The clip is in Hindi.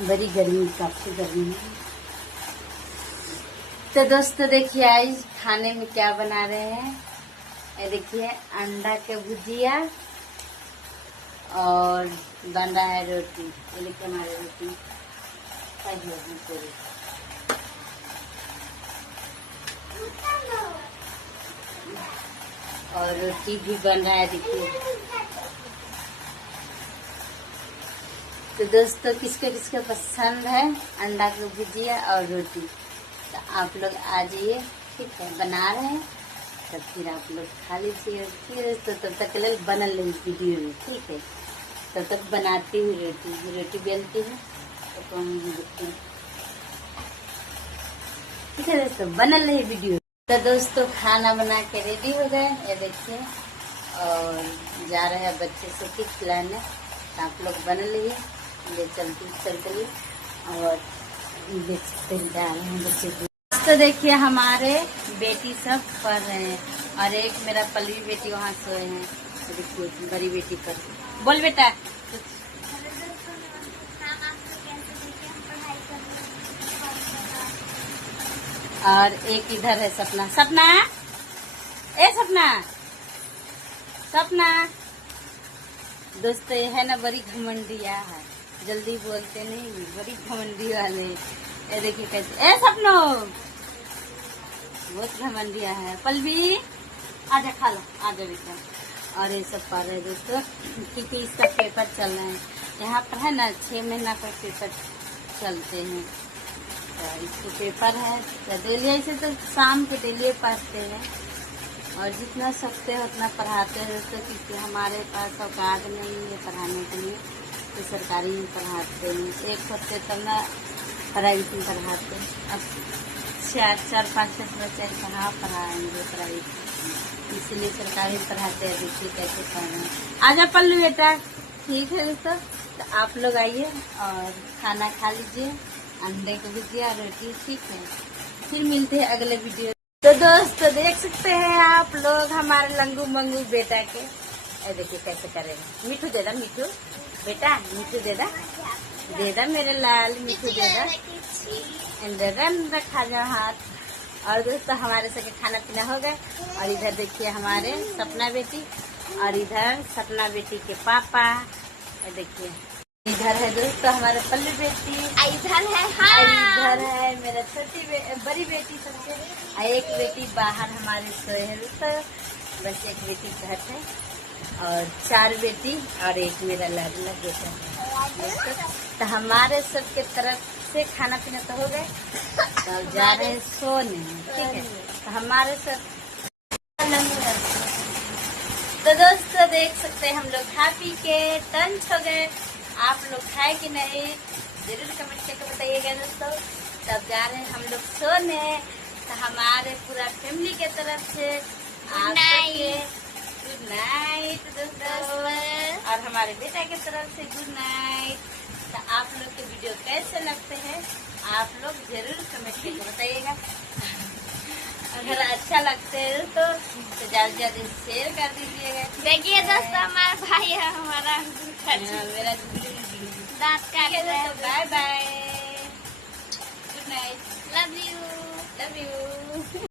बड़ी गर्मी, काफी गर्मी है। तो दोस्तों देखिए आज खाने में क्या बना रहे हैं। ये देखिए अंडा के भुजिया और बन रहा है रोटी। ये देखिए हमारी रोटी पूरी। और रोटी भी बन रहा है देखिए। तो दोस्तों किसके किसके पसंद है अंडा की भुजिया और रोटी, तो आप लोग आ जाइए, ठीक है, बना रहे हैं। तो फिर आप लोग खा लीजिए। फिर तो तब तक के लिए बनल रही वीडियो में, ठीक है। तब तक बनाती हूँ रोटी बेलती हूँ तो हम देखते हैं, ठीक है दोस्तों, बनल रही वीडियो। तो दोस्तों खाना बना के रेडी हो गए, ये देखिए, और जा रहे हैं बच्चे से की खिलाने। तो आप लोग बन लिए, ले चलते और देख सकते जा रहे हैं बच्चे। तो देखिए हमारे बेटी सब पढ़ रहे हैं और एक मेरा पल्लवी बेटी वहाँ सोए हैं। तो देखिए बड़ी बेटी पर बोल बेटा। और एक इधर है सपना। सपना ए सपना दोस्तों, ये है ना बड़ी घमंडिया है, जल्दी बोलते नहीं, बड़ी घमंडी वाले। ये देखिए कैसे, ए सपनो बहुत घमंडिया है। पल्लवी आजा खा लो, आजा बेटा। और ये सब पढ़ रहे दोस्तों, क्योंकि इसका पेपर चल रहा है यहाँ पर, है ना 6 महीना का पेपर चलते हैं। तो इसके पेपर है तो डेली, ऐसे तो शाम को डेली पढ़ते हैं और जितना सकते हैं उतना पढ़ाते हैं दोस्तों, क्योंकि हमारे पास औकात नहीं है पढ़ाने के लिए, तो सरकारी में पढ़ाते हैं। एक होते तब ना प्राइवेट में पढ़ाते हैं। अब 4-5 बच्चे कहाँ पढ़ाएंगे प्राइवेट, इसीलिए सरकारी में पढ़ाते हैं। देखिए कैसे पढ़ रहे हैं। आजा पल्लू बेटा, ठीक है दोस्तों। तो आप लोग आइए और खाना खा लीजिए, अंडे की भुजिया रोटी, ठीक है। फिर मिलते हैं अगले वीडियो। तो दोस्तों देख सकते हैं आप लोग हमारे लंगू मंगू बेटा के, देखिए कैसे करेंगे। मीठू दे दा, मीठू बेटा, मीठू दे दा मेरे लाल, मीठू दे दा, खा जाओ हाथ। और दोस्तों हमारे सबके खाना पीना हो गए। और इधर देखिए हमारे सपना बेटी और इधर सपना बेटी के पापा, देखिए इधर है दोस्तों हमारे पल्लू बेटी, इधर है इधर है मेरा बड़ी बेटी सबसे, एक बेटी बाहर हमारे सोए है दोस्तों, बस एक बेटी घर है और 4 बेटी और एक मेरा लाडला बेटा है। तो हमारे सबके तरफ से खाना पीना तो हो गए, तो जा रहे हैं सोने, ठीक है। तो हमारे सब तो दोस्तों देख सकते हैं हम लोग खा पी के टंच हो गए। आप लोग खाए कि नहीं जरूर कमेंट करके बताइएगा दोस्तों। तब जा रहे हैं हम लोग सोने। तो हमारे पूरा फैमिली के तरफ से गुड नाइट दोस्तों, और हमारे बेटा के तरफ से गुड नाइट। तो आप लोग के वीडियो कैसे लगते हैं आप लोग जरूर कमेंट करके बताइएगा। अगर अच्छा लगते है तो ज्यादा से ज्यादा शेयर कर दीजिएगा। देखिए दोस्तों हमारा भाई है, हमारा मेरा दांत काट रहा है। Bye bye, good night, love you.